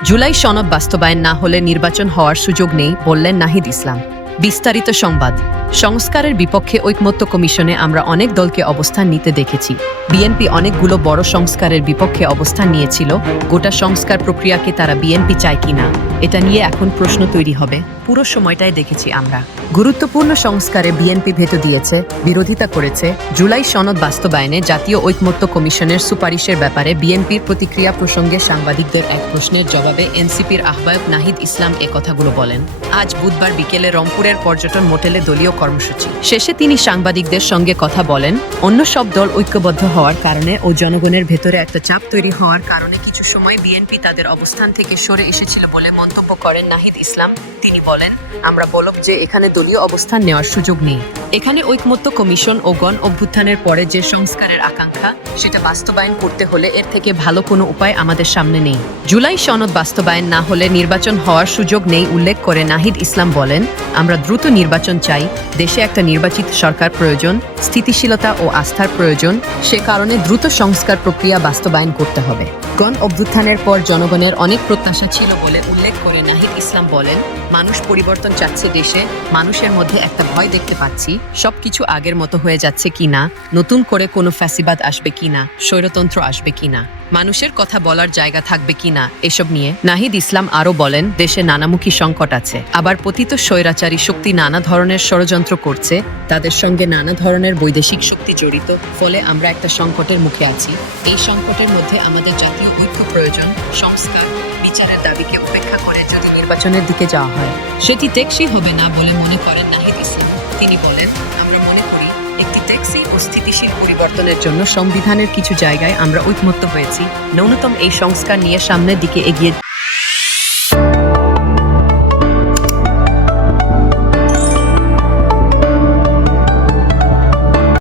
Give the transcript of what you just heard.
জুলাই সনদ বাস্তবায়ন না হলে নির্বাচন হওয়ার সুযোগ নেই বললেন নাহিদ ইসলাম। বিস্তারিত সংবাদ। সংস্কারের বিপক্ষে ঐকমত্য কমিশনে আমরা অনেক দলকে অবস্থান নিতে দেখেছি। বিএনপি অনেকগুলো বড় সংস্কারের বিপক্ষে অবস্থান নিয়েছিল, গোটা সংস্কার প্রক্রিয়াকে তারা বিএনপি চায় কিনা, এটা নিয়ে এখন প্রশ্ন তৈরি হবে। পুরো সময়টাই দেখেছি আমরা। গুরুত্বপূর্ণ সংস্কারে বিএনপি ভেটো দিয়েছে, বিরোধিতা করেছে, জুলাই সনদ বাস্তবায়নে জাতীয় ঐকমত্য কমিশনের সুপারিশের ব্যাপারে বিএনপির প্রতিক্রিয়া প্রসঙ্গে সাংবাদিকদের এক প্রশ্নের জবাবে এনসিপির আহ্বায়ক নাহিদ ইসলাম এ কথাগুলো বলেন। আজ বুধবার বিকেলে রংপুরের পর্যটন মোটেলে দলীয় কর্মসূচি। শেষে তিনি সাংবাদিকদের সঙ্গে কথা বলেন, অন্য সব দল ঐক্যবদ্ধ হওয়ার কারণে ও জনগণের ভেতরে একটা চাপ তৈরি হওয়ার কারণে কিছু সময় বিএনপি তাদের অবস্থান থেকে সরে এসেছিল বলে মন্তব্য করেন নাহিদ ইসলাম। তিনি বলেন, আমরা বলব যে এখানে দলীয় অবস্থান নেওয়ার সুযোগ নেই। এখানে ঐকমত্য কমিশন ও গণ অভ্যুত্থানের পরে যে সংস্কারের আকাঙ্ক্ষা, সেটা বাস্তবায়ন করতে হলে এর থেকে ভালো কোনো উপায় আমাদের সামনে নেই। জুলাই সনদ বাস্তবায়ন না হলে নির্বাচন হওয়ার সুযোগ নেই উল্লেখ করে নাহিদ ইসলাম বলেন, আমরা দ্রুত নির্বাচন চাই, দেশে একটা নির্বাচিত সরকার প্রয়োজন, স্থিতিশীলতা ও আস্থার প্রয়োজন, সে কারণে দ্রুত সংস্কার প্রক্রিয়া বাস্তবায়ন করতে হবে। গণ অভ্যুত্থানের পর জনগণের অনেক প্রত্যাশা ছিল বলে উল্লেখ করে নাহিদ ইসলাম বলেন, মানুষ পরিবর্তন চাচ্ছে দেশে, মানুষের মধ্যে একটা ভয় দেখতে পাচ্ছি, সবকিছু আগের মতো হয়ে যাচ্ছে কিনা, নতুন করে কোনো ফ্যাসিবাদ আসবে কিনা, স্বৈরতন্ত্র আসবে কিনা। মানুষের কথা বলার জায়গা থাকবে কিনা এসব নিয়ে নাহিদ ইসলাম আরও বলেন, দেশে নানামুখী সংকট আছে। আবার পতিত স্বৈরাচারী শক্তি নানা ধরনের ষড়যন্ত্র করছে, তাদের সঙ্গে নানা ধরনের বৈদেশিক শক্তি জড়িত, ফলে আমরা একটা সংকটের মুখে আছি। এই সংকটের মধ্যে আমাদের জাতীয় ঐক্য প্রয়োজন, সংস্কার, বিচারের দাবিকে উপেক্ষা করে যদি নির্বাচনের দিকে যাওয়া হয়। সেটি টেকসই হবে না বলে মনে করেন নাহিদ ইসলাম। তিনি বলেন, আমরা মনে করি একটি ট্যাক্সি ও স্থিতিশীল পরিবর্তনের জন্য সংবিধানের কিছু জায়গায় আমরা ঐকমত্য হয়েছি। ন্যূনতম এই সংস্কার নিয়ে সামনের দিকে এগিয়ে